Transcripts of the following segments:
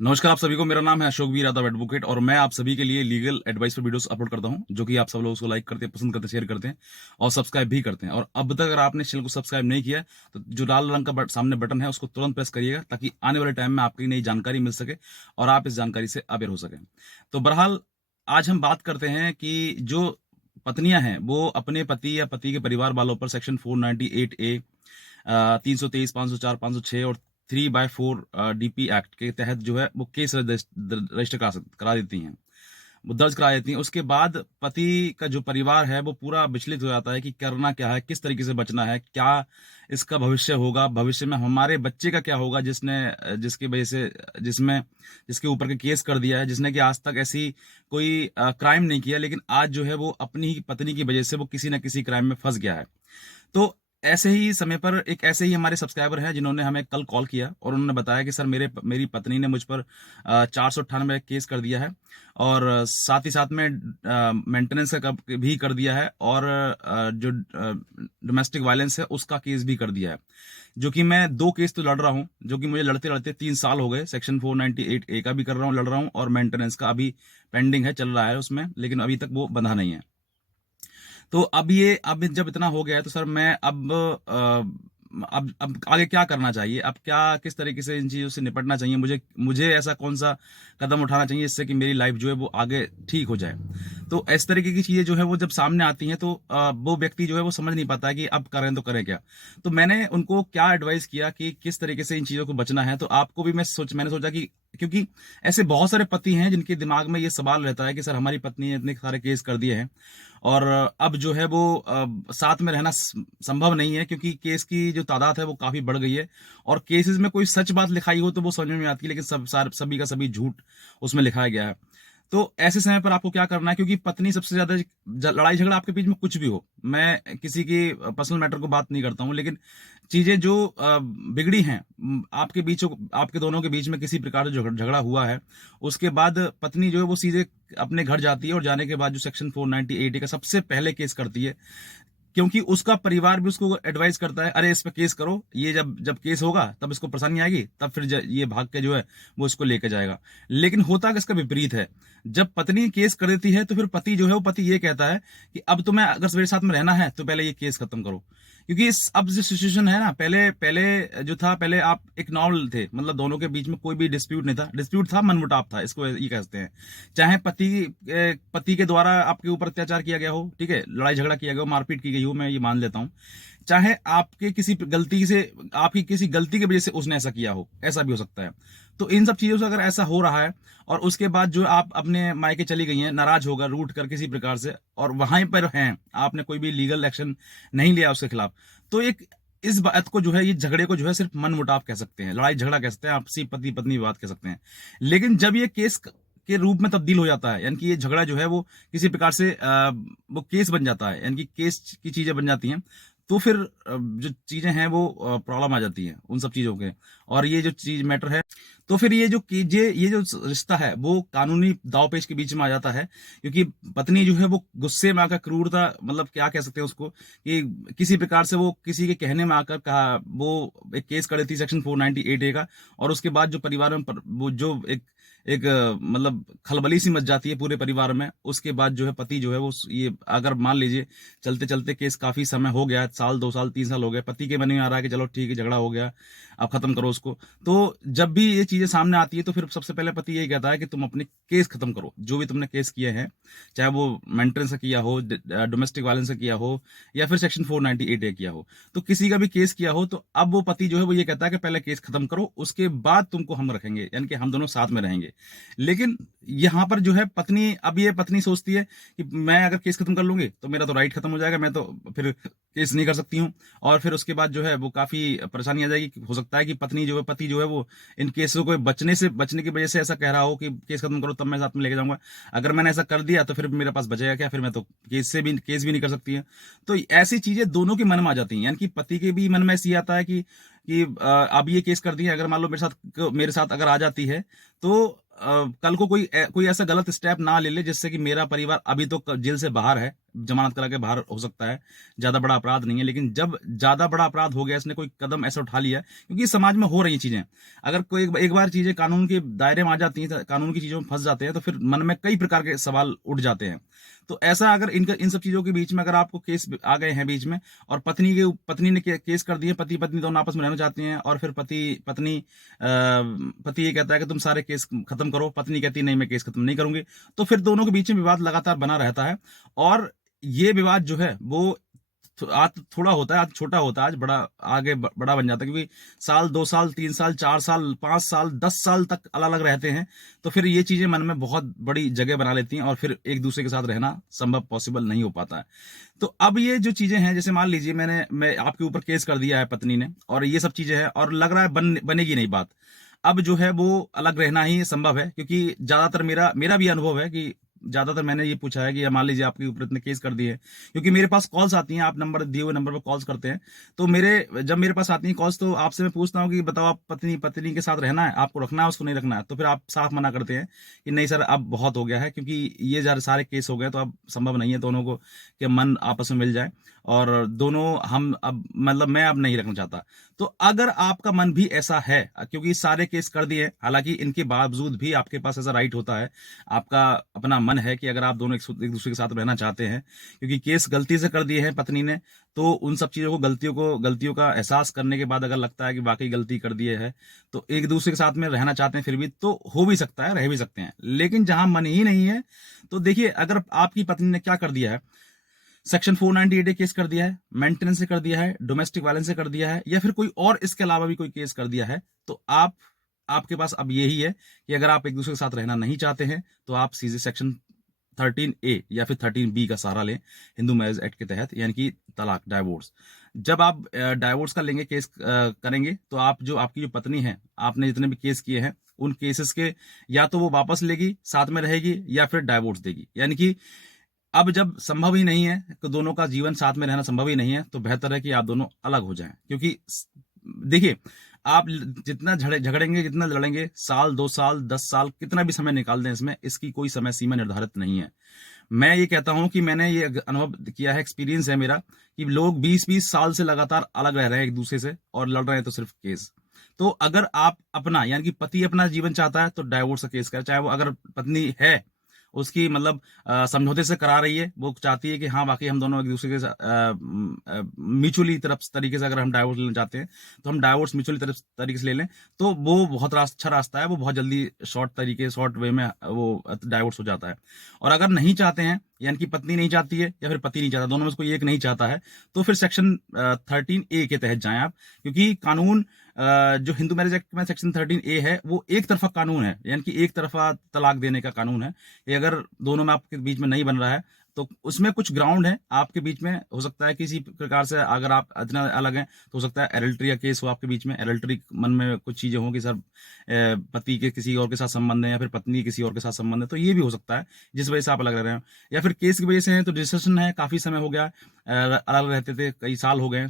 नमस्कार आप सभी को। मेरा नाम है अशोक वीर यादव एडवोकेट और मैं आप सभी के लिए लीगल एडवाइस पर वीडियोस अपलोड करता हूं, जो कि आप सब लोग उसको लाइक करते हैं, पसंद करते हैं, शेयर करते हैं और सब्सक्राइब भी करते हैं। और अब तक अगर आपने चैनल को सब्सक्राइब नहीं किया है तो जो लाल रंग का सामने बटन है उसको तुरंत प्रेस करिएगा, ताकि आने वाले टाइम में आपकी नई जानकारी मिल सके और आप इस जानकारी से अवेयर हो सकें। तो बहरहाल आज हम बात करते हैं कि जो पत्नियां हैं वो अपने पति या पति के परिवार वालों पर सेक्शन 498A, 323, 504, 506 और 3/4 डीपी एक्ट के तहत जो है वो केस रजिस्टर करा देती हैं, वो दर्ज करा देती हैं। उसके बाद पति का जो परिवार है वो पूरा विचलित हो जाता है कि करना क्या है, किस तरीके से बचना है, क्या इसका भविष्य होगा, भविष्य में हमारे बच्चे का क्या होगा जिसने जिसकी वजह से जिसमें जिसके ऊपर के केस कर दिया है, जिसने कि आज तक ऐसी कोई क्राइम नहीं किया, लेकिन आज जो है वो अपनी ही पत्नी की वजह से वो किसी ना किसी क्राइम में फंस गया है। तो ऐसे ही समय पर एक ऐसे ही हमारे सब्सक्राइबर हैं जिन्होंने हमें कल कॉल किया और उन्होंने बताया कि सर मेरी पत्नी ने मुझ पर 498 केस कर दिया है और साथ ही साथ में मेंटेनेंस का भी कर दिया है और जो डोमेस्टिक वायलेंस है उसका केस भी कर दिया है। जो कि मैं 2 केस तो लड़ रहा हूं, जो कि मुझे लड़ते लड़ते 3 साल हो गए। सेक्शन 498A का भी कर रहा हूं, लड़ रहा हूं, और मेंटेनेंस का अभी पेंडिंग है, चल रहा है उसमें, लेकिन अभी तक वो बंधा नहीं है। तो अब जब इतना हो गया है तो सर मैं अब आगे क्या करना चाहिए, अब क्या किस तरीके से इन चीज़ों से निपटना चाहिए, मुझे मुझे ऐसा कौन सा कदम उठाना चाहिए जिससे कि मेरी लाइफ जो है वो आगे ठीक हो जाए। तो इस तरीके की चीज़ें जो है वो जब सामने आती हैं तो वो व्यक्ति जो है वो समझ नहीं पाता है कि अब करें तो करें क्या। तो मैंने उनको क्या एडवाइस किया कि किस तरीके से इन चीज़ों को बचना है, तो आपको भी मैंने सोचा कि क्योंकि ऐसे बहुत सारे पति हैं जिनके दिमाग में ये सवाल रहता है कि सर हमारी पत्नी ने इतने सारे केस कर दिए हैं और अब जो है वो साथ में रहना संभव नहीं है, क्योंकि केस की जो तादाद है वो काफी बढ़ गई है और केसेस में कोई सच बात लिखाई हो तो वो समझ में आती है, लेकिन सभी का सभी झूठ उसमें लिखाया गया है। तो ऐसे समय पर आपको क्या करना है, क्योंकि पत्नी सबसे ज्यादा लड़ाई झगड़ा आपके बीच में कुछ भी हो, मैं किसी की पर्सनल मैटर को बात नहीं करता हूं, लेकिन चीजें जो बिगड़ी हैं आपके दोनों के बीच में किसी प्रकार का झगड़ा हुआ है, उसके बाद पत्नी जो है वो सीधे अपने घर जाती है और जाने के बाद जो सेक्शन 498 का सबसे पहले केस करती है, क्योंकि उसका परिवार भी उसको एडवाइस करता है, अरे इस पे केस करो, ये जब जब केस होगा तब इसको परेशानी आएगी, तब फिर ये भाग के जो है वो इसको लेके जाएगा। लेकिन होता किसका विपरीत है, जब पत्नी केस कर देती है तो फिर पति जो है वो पति ये कहता है कि अब तुम्हें अगर मेरे साथ में रहना है तो पहले ये केस खत्म करो। क्योंकि अब जो सिचुएशन है ना, पहले पहले जो था, पहले आप एक नॉर्मल थे, मतलब दोनों के बीच में कोई भी डिस्प्यूट नहीं था, डिस्प्यूट था, मनमुटाव था, इसको ये कहते हैं। चाहे पति के द्वारा आपके ऊपर अत्याचार किया गया हो, ठीक है, लड़ाई झगड़ा किया गया हो, मारपीट की गई हो, मैं ये मान लेता हूं। चाहे आपकी किसी गलती की वजह से उसने ऐसा किया हो, ऐसा भी हो सकता है। तो इन सब चीजों से अगर ऐसा हो रहा है और उसके बाद जो आप अपने मायके चली गई हैं, नाराज होकर, रूठ कर किसी प्रकार से, और वहां पर हैं, आपने कोई भी लीगल एक्शन नहीं लिया उसके खिलाफ, तो एक इस बात को जो है, ये झगड़े को जो है सिर्फ मन मुटाव कह सकते हैं, लड़ाई झगड़ा कह सकते हैं, आपसी पति पत्नी विवाद कह सकते हैं। लेकिन जब ये केस के रूप में तब्दील हो जाता है, यानी कि ये झगड़ा जो है वो किसी प्रकार से वो केस बन जाता है, यानी कि केस की चीजें बन जाती हैं, तो फिर जो चीजें हैं वो प्रॉब्लम आ जाती है उन सब चीजों के। और ये जो चीज मैटर है, तो फिर ये जो रिश्ता है वो कानूनी दांवपेच के बीच में आ जाता है, क्योंकि पत्नी जो है वो गुस्से में आकर, क्रूरता, मतलब क्या कह सकते हैं उसको, कि किसी प्रकार से वो किसी के कहने में आकर कहा, वो एक केस कर देती सेक्शन 498A का, और उसके बाद जो परिवार में वो जो एक मतलब खलबली सी मच जाती है पूरे परिवार में। उसके बाद जो है पति जो है वो ये, अगर मान लीजिए चलते चलते केस काफी समय हो गया, साल 2 साल 3 साल हो गए, पति के मन में आ रहा है कि चलो ठीक है, झगड़ा हो गया, अब खत्म करो उसको। तो जब भी ये चीजें सामने आती है तो फिर सबसे पहले पति यही कहता है कि तुम अपने केस खत्म करो, जो भी तुमने केस किए हैं, चाहे वो मेंटेनेंस का किया हो, डोमेस्टिक वायलेंस का किया हो, या फिर सेक्शन 498A किया हो, तो किसी का भी केस किया हो, तो अब वो पति जो है वो ये कहता है कि पहले केस खत्म करो, उसके बाद तुमको हम रखेंगे, यानी कि हम दोनों साथ में रहेंगे। लेकिन यहाँ पर जो है ये पत्नी सोचती है कि मैं अगर केस खत्म कर लूंगी तो मेरा तो राइट खत्म हो जाएगा, मैं तो फिर केस नहीं कर सकती हूँ, और फिर उसके बाद जो है वो काफी परेशानी आ जाएगी। हो सकता है कि पति जो है वो इन केसों को बचने की वजह से ऐसा कह रहा हो कि केस खत्म करो तब मैं साथ में लेके जाऊंगा, अगर मैंने ऐसा कर दिया तो फिर मेरे पास बचेगा क्या, फिर मैं तो केस भी नहीं कर सकती है। तो ऐसी चीजें दोनों के मन में आ जाती हैं, यानी कि पति के भी मन में ऐसी आता है कि अब ये केस कर दिया, अगर मान लो मेरे साथ अगर आ जाती है तो कल को कोई ऐसा गलत स्टेप ना ले ले जिससे कि मेरा परिवार अभी तो जेल से बाहर है, जमानत करा के बाहर हो सकता है, ज़्यादा बड़ा अपराध नहीं है। लेकिन जब ज़्यादा बड़ा अपराध हो गया, इसने कोई कदम ऐसा उठा लिया, क्योंकि समाज में हो रही चीज़ें, अगर कोई एक बार चीज़ें कानून के दायरे में आ जाती हैं, तो कानून की चीज़ों में फँस जाते हैं, तो फिर मन में कई प्रकार के सवाल उठ जाते हैं। तो ऐसा अगर इन सब चीज़ों के बीच में अगर आपको केस आ गए हैं बीच में, और पत्नी ने केस कर दिए, पति-पत्नी दोनों आपस में रहना चाहते हैं, और फिर पति ये कहता है कि तुम सारे केस खत्म करो, पत्नी कहती है नहीं मैं केस खत्म नहीं करूँगी। तो फिर दोनों के बीच में विवाद लगातार बना रहता है, और ये विवाद जो है वो आज थोड़ा होता है, आज छोटा होता है, आज बड़ा आगे बड़ा बन जाता है, क्योंकि साल, 2 साल, 3 साल, 4 साल, 5 साल, 10 साल तक अलग-अलग रहते हैं। तो फिर ये चीज़ें मन में बहुत बड़ी जगह बना लेती हैं, और फिर एक-दूसरे के साथ रहना संभव पॉसिबल नहीं हो पाता है। तो अब ये जो चीज़ें हैं, जैसे मान लीजिए मैं आपके ऊपर केस कर दिया है पत्नी ने, और ये सब चीज़ें हैं, और लग रहा है बनेगी नहीं बात। अब जो है वो अलग रहना ही संभव है, क्योंकि ज़्यादातर मेरा भी अनुभव है कि ज़्यादातर मैंने ये पूछा है कि मान लीजिए आपके ऊपर इतने केस कर दिए, क्योंकि मेरे पास कॉल्स आती हैं, आप दिए हुए नंबर पर कॉल्स करते हैं, तो जब मेरे पास आती हैं कॉल्स, तो आपसे मैं पूछता हूँ कि बताओ, आप पत्नी के साथ रहना है, आपको रखना है, उसको नहीं रखना है, तो फिर आप साफ मना करते हैं कि नहीं सर, अब बहुत हो गया है, क्योंकि ये सारे केस हो गए, तो अब संभव नहीं है दोनों को कि मन आपस में मिल जाए, और दोनों हम अब मतलब मैं अब नहीं रखना चाहता। तो अगर आपका मन भी ऐसा है, क्योंकि सारे केस कर दिए, हालांकि इनके बावजूद भी आपके पास ऐसा राइट होता है, आपका अपना मन है कि अगर आप दोनों एक दूसरे के साथ रहना चाहते हैं, क्योंकि केस गलती से कर दिए हैं पत्नी ने, तो उन सब चीज़ों को गलतियों का एहसास करने के बाद अगर लगता है कि वाकई गलती कर दी है, तो एक दूसरे के साथ में रहना चाहते हैं, फिर भी तो हो भी सकता है, रह भी सकते हैं। लेकिन जहां मन ही नहीं है, तो देखिए, अगर आपकी पत्नी ने क्या कर दिया है, सेक्शन 498 केस कर दिया है, मेंटेनेंस से कर दिया है, डोमेस्टिक वायलेंस से कर दिया है, या फिर कोई और इसके अलावा भी कोई केस कर दिया है, तो आपके पास अब यही है कि अगर आप एक दूसरे के साथ रहना नहीं चाहते हैं, तो आप सीधे सेक्शन 13A या फिर 13B का सहारा लें, हिंदू मैरिज एक्ट के तहत, यानी कि तलाक, डाइवोर्स। जब आप डाइवोर्स का लेंगे, केस करेंगे, तो आपकी जो पत्नी है, आपने जितने भी केस किए हैं, उन केसेस के या तो वो वापस लेगी, साथ में रहेगी, या फिर डाइवोर्स देगी। यानी कि अब जब संभव ही नहीं है कि दोनों का जीवन साथ में रहना संभव ही नहीं है, तो बेहतर है कि आप दोनों अलग हो जाएं, क्योंकि देखिए, आप जितना झगड़ेंगे, जितना लड़ेंगे, साल, 2 साल, 10 साल, कितना भी समय निकाल दें, इसमें इसकी कोई समय सीमा निर्धारित नहीं है। मैं ये कहता हूं कि मैंने ये अनुभव किया है, एक्सपीरियंस है मेरा, कि लोग 20-20 साल से लगातार अलग रह रहे हैं एक दूसरे से, और लड़ रहे हैं तो सिर्फ केस। तो अगर आप अपना, यानी कि पति अपना जीवन चाहता है, तो डाइवोर्स का केस करे, चाहे वो अगर पत्नी है, उसकी मतलब समझौते से करा रही है, वो चाहती है कि हाँ वाकई हम दोनों एक दूसरे के म्यूचुअली तरीके से अगर हम डाइवोर्स लेना चाहते हैं, तो हम डाइवोर्स म्यूचुअली तरीके से ले लें, तो वो बहुत अच्छा रास्ता है, वो बहुत जल्दी शॉर्ट वे में वो डाइवोर्स हो जाता है। और अगर नहीं चाहते हैं, यानी कि पत्नी नहीं चाहती है या फिर पति नहीं चाहता, दोनों में से कोई एक नहीं चाहता है, तो फिर सेक्शन 13A के तहत जाएं आप, क्योंकि कानून जो हिंदू मैरिज एक्ट में सेक्शन 13A है, वो एक तरफा कानून है, यानी कि एक तरफा तलाक देने का कानून है। ये अगर दोनों में आपके बीच में नहीं बन रहा है, तो उसमें कुछ ग्राउंड है आपके बीच में, हो सकता है किसी प्रकार से, अगर आप इतना अलग हैं, तो हो सकता है एडल्ट्री का केस हो आपके बीच में, एडल्ट्री मन में कुछ चीजें हो कि सर पति के किसी और के साथ संबंध है, या फिर पत्नी किसी और के साथ संबंध है, तो ये भी हो सकता है जिस वजह से आप अलग रह रहे हो। या फिर केस की वजह से है, तो डिस्कशन है, काफी समय हो गया, अलग रहते थे, कई साल हो गए,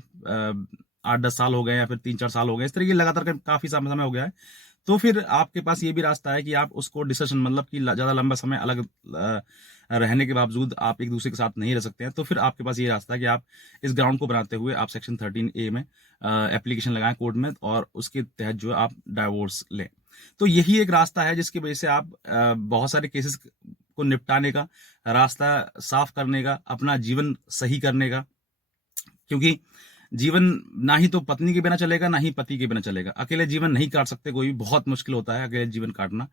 8-10 साल हो गए, या फिर 3-4 साल हो गए, इस तरीके लगातार काफी समय हो गया है, तो फिर आपके पास ये भी रास्ता है कि आप उसको डिस्कशन, मतलब कि ज्यादा लंबा समय अलग रहने के बावजूद आप एक दूसरे के साथ नहीं रह सकते हैं, तो फिर आपके पास ये रास्ता है कि आप इस ग्राउंड को बनाते हुए आप सेक्शन 13A में एप्लीकेशन लगाएं कोर्ट में, और उसके तहत जो है आप डाइवोर्स लें। तो यही एक रास्ता है जिसकी वजह से आप बहुत सारे केसेस को निपटाने का रास्ता साफ करने का, अपना जीवन सही करने का, क्योंकि जीवन ना ही तो पत्नी के बिना चलेगा, ना ही पति के बिना चलेगा। अकेले जीवन नहीं काट सकते कोई भी, बहुत मुश्किल होता है अकेले जीवन काटना।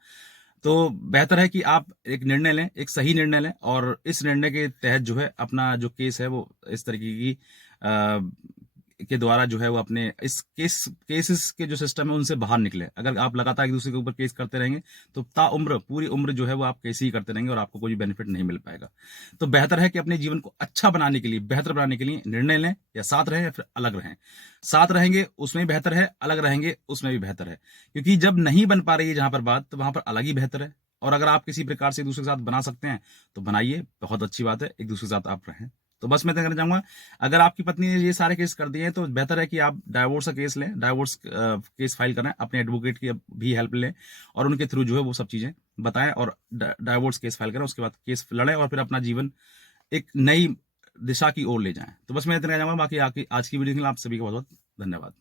तो बेहतर है कि आप एक निर्णय लें, एक सही निर्णय लें, और इस निर्णय के तहत जो है अपना जो केस है वो इस तरीके की के द्वारा जो है वो अपने इस केसेस के जो सिस्टम है उनसे बाहर निकले। अगर आप लगातार एक दूसरे के ऊपर केस करते रहेंगे, तो ताउम्र, पूरी उम्र जो है वो आप केस ही करते रहेंगे, और आपको कोई बेनिफिट नहीं मिल पाएगा। तो बेहतर है कि अपने जीवन को अच्छा बनाने के लिए, बेहतर बनाने के लिए निर्णय लें, या साथ रहें या फिर अलग रहें। साथ रहेंगे उसमें भी बेहतर है, अलग रहेंगे उसमें भी बेहतर है, क्योंकि जब नहीं बन पा रही है जहां पर बात, तो वहां पर अलग ही बेहतर है। और अगर आप किसी प्रकार से एक दूसरे के साथ बना सकते हैं, तो बनाइए, बहुत अच्छी बात है, एक दूसरे के साथ आप रहें। तो बस मैं तो कहना चाहूंगा, अगर आपकी पत्नी ने ये सारे केस कर दिए हैं, तो बेहतर है कि आप डाइवोर्स का केस लें, डाइवोर्स केस फाइल करें, अपने एडवोकेट की भी हेल्प लें, और उनके थ्रू जो है वो सब चीजें बताएं, और डाइवोर्स केस फाइल करें, उसके बाद केस लड़ें, और फिर अपना जीवन एक नई दिशा की ओर ले जाएं। तो बस मैं इतना कहना चाहूंगा, बाकी आज की वीडियो के लिए आप सभी का बहुत बहुत धन्यवाद।